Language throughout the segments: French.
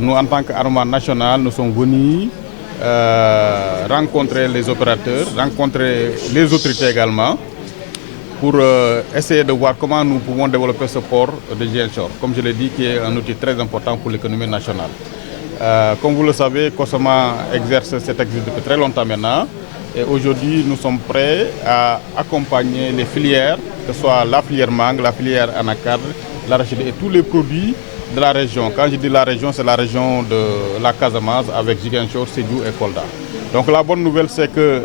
Nous, en tant qu'Armand national, nous sommes venus rencontrer les opérateurs, rencontrer les autorités également, pour essayer de voir comment nous pouvons développer ce port de Ziguinchor, comme je l'ai dit, qui est un outil très important pour l'économie nationale. Comme vous le savez, Cosama exerce cette activité depuis très longtemps maintenant. Et aujourd'hui, nous sommes prêts à accompagner les filières, que ce soit la filière mangue, la filière anacarde, l'arachide et tous les produits de la région. Quand je dis la région, c'est la région de la Casamance avec Ziguinchor, Sédhiou et Kolda. Donc la bonne nouvelle, c'est que,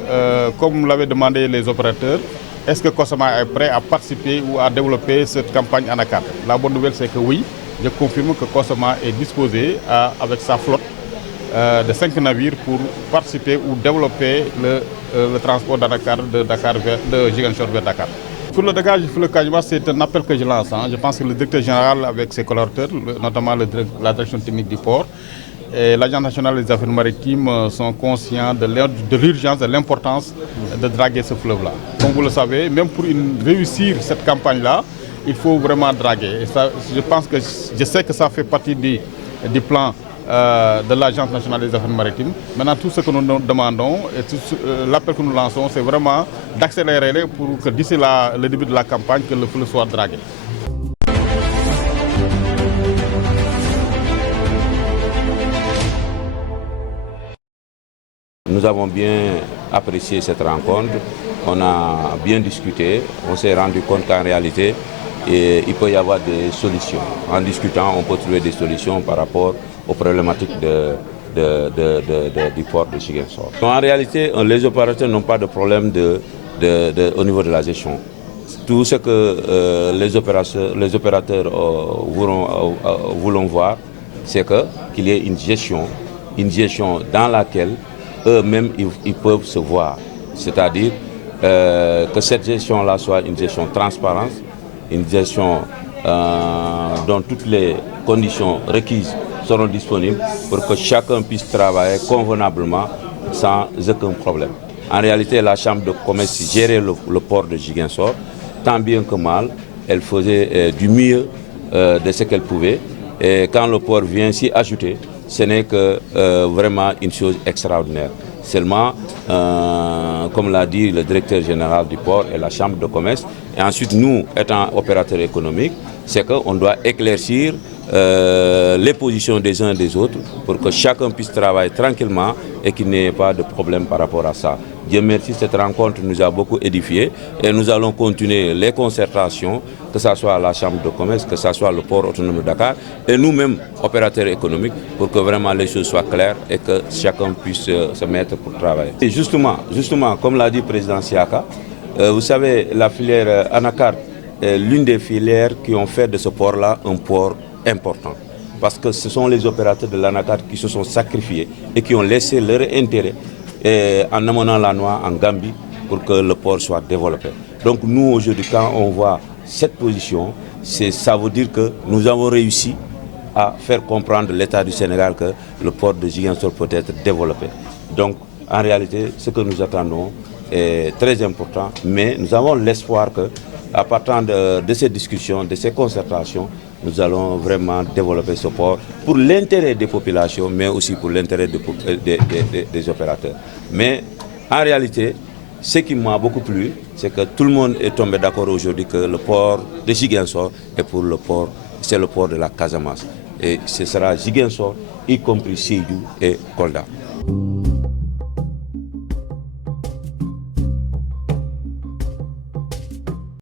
comme l'avaient demandé les opérateurs, est-ce que Cosama est prêt à participer ou à développer cette campagne anacarde? La bonne nouvelle, c'est que oui, je confirme que Cosama est disposé avec sa flotte de 5 navires pour participer ou développer le transport d'anacarde de Ziguinchor vers Dakar. Pour le dégage du fleuve Casamance, c'est un appel que je lance. Je pense que le directeur général avec ses collaborateurs, notamment la direction technique du port, et l'Agence nationale des affaires maritimes sont conscients de l'urgence, de l'importance de draguer ce fleuve-là. Comme vous le savez, même pour réussir cette campagne-là, il faut vraiment draguer. Et ça, je sais que ça fait partie du plan de l'Agence nationale des affaires maritimes. Maintenant, tout ce que nous demandons et l'appel que nous lançons, c'est vraiment d'accélérer pour que d'ici le début de la campagne, que le fleuve soit dragué. Nous avons bien apprécié cette rencontre, on a bien discuté, on s'est rendu compte qu'en réalité, il peut y avoir des solutions. En discutant, on peut trouver des solutions par rapport aux problématiques du port de Ziguinchor. En réalité, les opérateurs n'ont pas de problème au niveau de la gestion. Tout ce que les opérateurs voulons voir, c'est qu'il y ait une gestion dans laquelle eux-mêmes ils peuvent se voir. C'est-à-dire que cette gestion-là soit une gestion transparente, une gestion dont toutes les conditions requises seront disponibles pour que chacun puisse travailler convenablement sans aucun problème. En réalité, la Chambre de commerce gérait le port de Ziguinchor, tant bien que mal, elle faisait du mieux de ce qu'elle pouvait. Et quand le port vient s'y ajouter, ce n'est que vraiment une chose extraordinaire. Seulement, comme l'a dit le directeur général du port et la Chambre de commerce, et ensuite nous, étant opérateurs économiques, c'est qu'on doit éclaircir les positions des uns et des autres pour que chacun puisse travailler tranquillement et qu'il n'y ait pas de problème par rapport à ça. Dieu merci, cette rencontre nous a beaucoup édifiés et nous allons continuer les concertations, que ce soit la Chambre de commerce, que ce soit le port autonome de Dakar et nous-mêmes, opérateurs économiques, pour que vraiment les choses soient claires et que chacun puisse se mettre pour travailler. Et justement, comme l'a dit le président Siaka, vous savez, la filière anacarde est l'une des filières qui ont fait de ce port-là un port important. Parce que ce sont les opérateurs de l'anacarde qui se sont sacrifiés et qui ont laissé leur intérêt en amenant la noix en Gambie pour que le port soit développé. Donc nous, aujourd'hui, quand on voit cette position, ça veut dire que nous avons réussi à faire comprendre l'État du Sénégal que le port de Ziguinchor peut être développé. Donc en réalité, ce que nous attendons est très important, mais nous avons l'espoir que à partir de ces discussions, de ces concertations, nous allons vraiment développer ce port pour l'intérêt des populations, mais aussi pour l'intérêt des opérateurs. Mais en réalité, ce qui m'a beaucoup plu, c'est que tout le monde est tombé d'accord aujourd'hui que le port de Ziguinchor c'est le port de la Casamance. Et ce sera Ziguinchor, y compris Sédhiou et Kolda.